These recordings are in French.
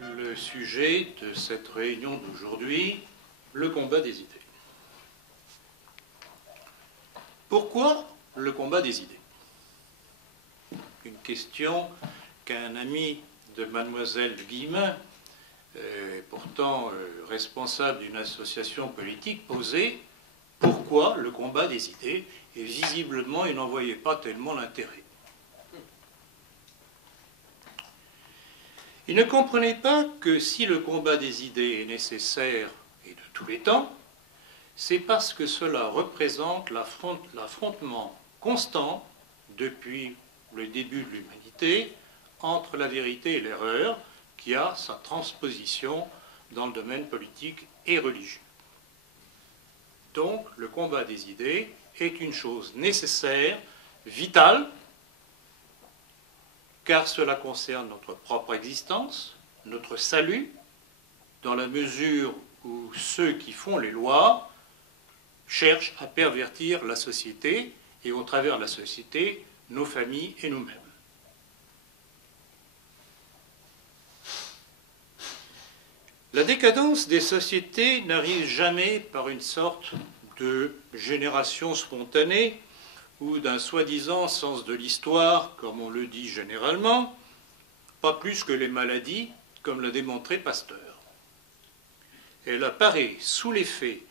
le sujet de cette réunion d'aujourd'hui, le combat des idées. Pourquoi le combat des idées? Une question qu'un ami de mademoiselle Guillemin, pourtant responsable d'une association politique, posait. Pourquoi le combat des idées? Et visiblement, il n'en voyait pas tellement l'intérêt. Il ne comprenait pas que si le combat des idées est nécessaire et de tous les temps, c'est parce que cela représente l'affrontement constant depuis le début de l'humanité entre la vérité et l'erreur, qui a sa transposition dans le domaine politique et religieux. Donc, le combat des idées est une chose nécessaire, vitale, car cela concerne notre propre existence, notre salut, dans la mesure où ceux qui font les lois cherchent à pervertir la société et, au travers de la société, nos familles et nous-mêmes. La décadence des sociétés n'arrive jamais par une sorte de génération spontanée ou d'un soi-disant sens de l'histoire, comme on le dit généralement, pas plus que les maladies, comme l'a démontré Pasteur. Elle apparaît sous l'effet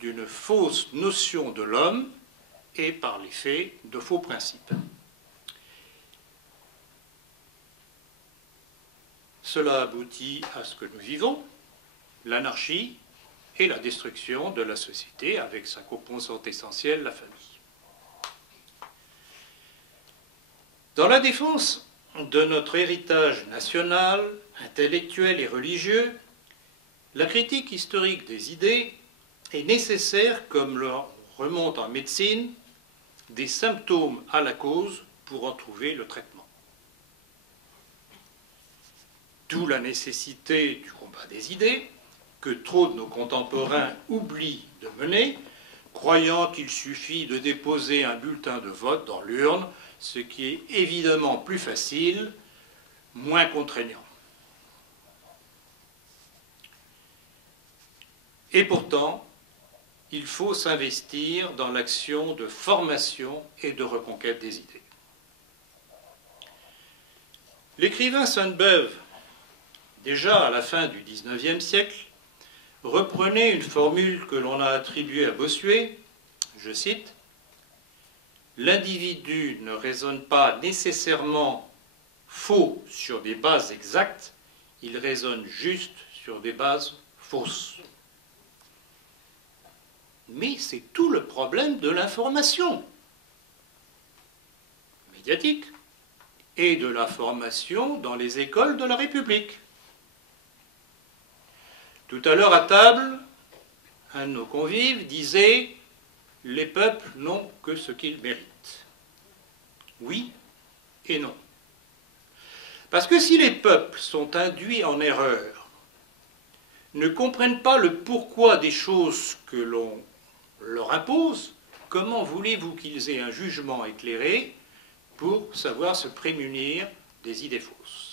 d'une fausse notion de l'homme et par l'effet de faux principes. Cela aboutit à ce que nous vivons, l'anarchie et la destruction de la société avec sa composante essentielle, la famille. Dans la défense de notre héritage national, intellectuel et religieux, la critique historique des idées est nécessaire, comme le remonte en médecine, des symptômes à la cause pour en trouver le traitement. D'où la nécessité du combat des idées, que trop de nos contemporains oublient de mener, croyant qu'il suffit de déposer un bulletin de vote dans l'urne, ce qui est évidemment plus facile, moins contraignant. Et pourtant, il faut s'investir dans l'action de formation et de reconquête des idées. L'écrivain Sainte-Beuve, déjà à la fin du XIXe siècle, reprenait une formule que l'on a attribuée à Bossuet, je cite, « L'individu ne raisonne pas nécessairement faux sur des bases exactes, il raisonne juste sur des bases fausses. » Mais c'est tout le problème de l'information médiatique et de la formation dans les écoles de la République. Tout à l'heure à table, un de nos convives disait « Les peuples n'ont que ce qu'ils méritent ». Oui et non. Parce que si les peuples sont induits en erreur, ne comprennent pas le pourquoi des choses que l'on leur impose, comment voulez-vous qu'ils aient un jugement éclairé pour savoir se prémunir des idées fausses?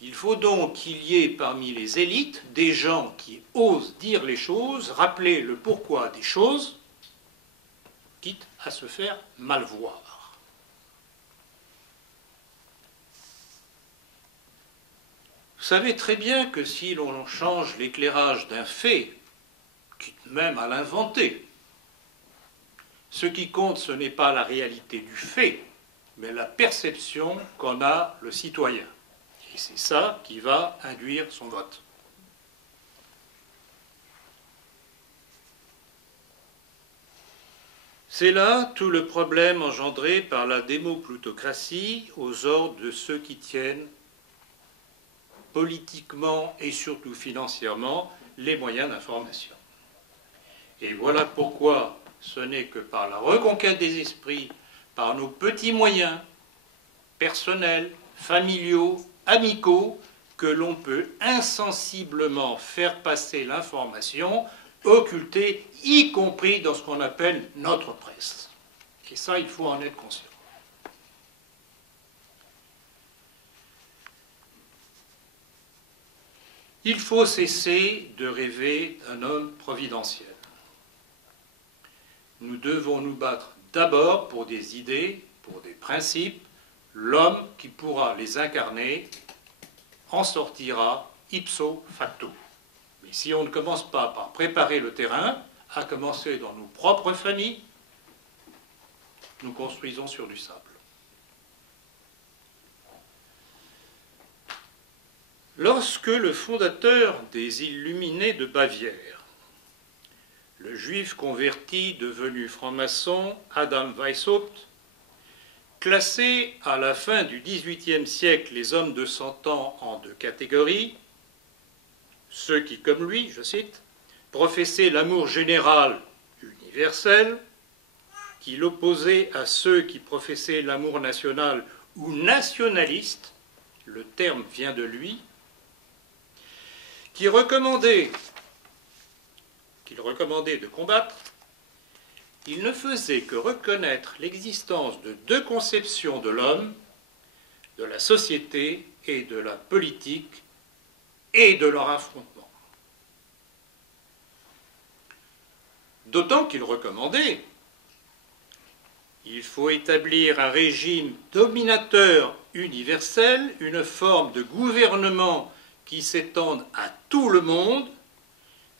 Il faut donc qu'il y ait parmi les élites des gens qui osent dire les choses, rappeler le pourquoi des choses, quitte à se faire mal voir. Vous savez très bien que si l'on change l'éclairage d'un fait, quitte même à l'inventer, ce qui compte, ce n'est pas la réalité du fait, mais la perception qu'en a le citoyen. Et c'est ça qui va induire son vote. C'est là tout le problème engendré par la démoplutocratie aux ordres de ceux qui tiennent politiquement et surtout financièrement les moyens d'information. Et voilà pourquoi ce n'est que par la reconquête des esprits, par nos petits moyens personnels, familiaux, amicaux, que l'on peut insensiblement faire passer l'information, occultée, y compris dans ce qu'on appelle notre presse. Et ça, il faut en être conscient. Il faut cesser de rêver d'un homme providentiel. Nous devons nous battre d'abord pour des idées, pour des principes. L'homme qui pourra les incarner en sortira ipso facto. Mais si on ne commence pas par préparer le terrain, à commencer dans nos propres familles, nous construisons sur du sable. Lorsque le fondateur des Illuminés de Bavière, le juif converti devenu franc-maçon Adam Weishaupt, classait à la fin du XVIIIe siècle les hommes de 100 ans en deux catégories, ceux qui, comme lui, je cite, professaient l'amour général universel, qui l'opposait à ceux qui professaient l'amour national ou nationaliste, le terme vient de lui, qu'il recommandait de combattre, il ne faisait que reconnaître l'existence de deux conceptions de l'homme, de la société et de la politique, et de leur affrontement. D'autant qu'il recommandait: il faut établir un régime dominateur universel, une forme de gouvernement qui s'étende à tout le monde.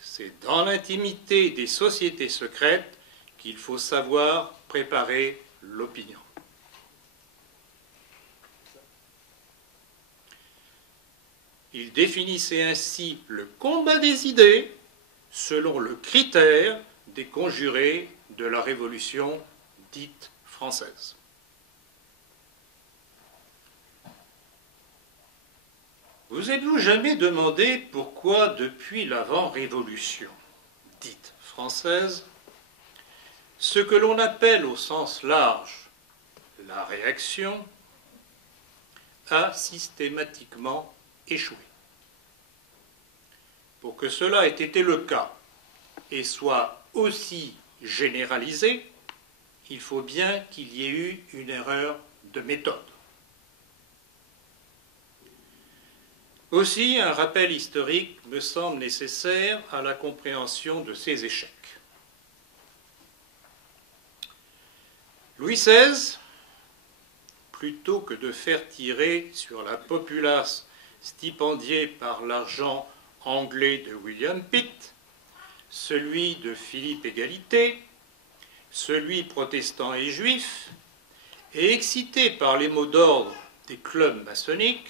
C'est dans l'intimité des sociétés secrètes qu'il faut savoir préparer l'opinion. Il définissait ainsi le combat des idées selon le critère des conjurés de la Révolution dite française. Vous êtes-vous jamais demandé pourquoi, depuis l'avant-révolution dite française, ce que l'on appelle au sens large la réaction a systématiquement échoué? Pour que cela ait été le cas et soit aussi généralisé, il faut bien qu'il y ait eu une erreur de méthode. Aussi, un rappel historique me semble nécessaire à la compréhension de ces échecs. Louis XVI, plutôt que de faire tirer sur la populace stipendiée par l'argent anglais de William Pitt, celui de Philippe Égalité, celui protestant et juif, et excité par les mots d'ordre des clubs maçonniques,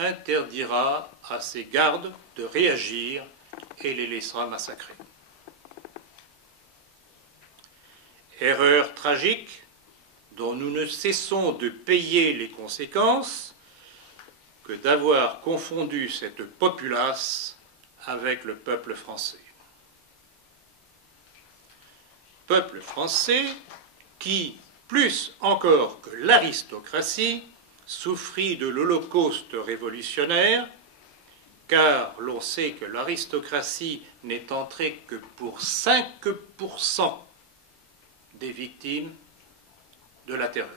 interdira à ses gardes de réagir et les laissera massacrer. Erreur tragique dont nous ne cessons de payer les conséquences que d'avoir confondu cette populace avec le peuple français. Peuple français qui, plus encore que l'aristocratie, souffrit de l'Holocauste révolutionnaire, car l'on sait que l'aristocratie n'est entrée que pour 5% des victimes de la terreur.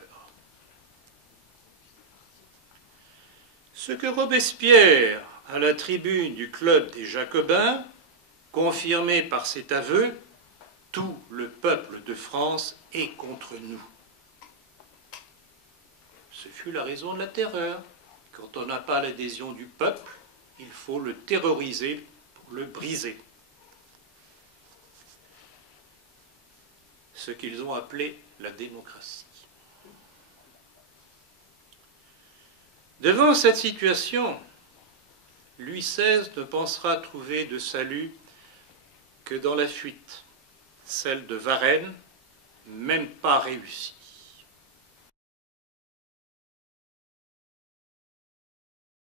Ce que Robespierre, à la tribune du Club des Jacobins, confirmait par cet aveu: tout le peuple de France est contre nous. Ce fut la raison de la terreur. Quand on n'a pas l'adhésion du peuple, il faut le terroriser pour le briser. Ce qu'ils ont appelé la démocratie. Devant cette situation, Louis XVI ne pensera trouver de salut que dans la fuite, celle de Varennes, même pas réussie.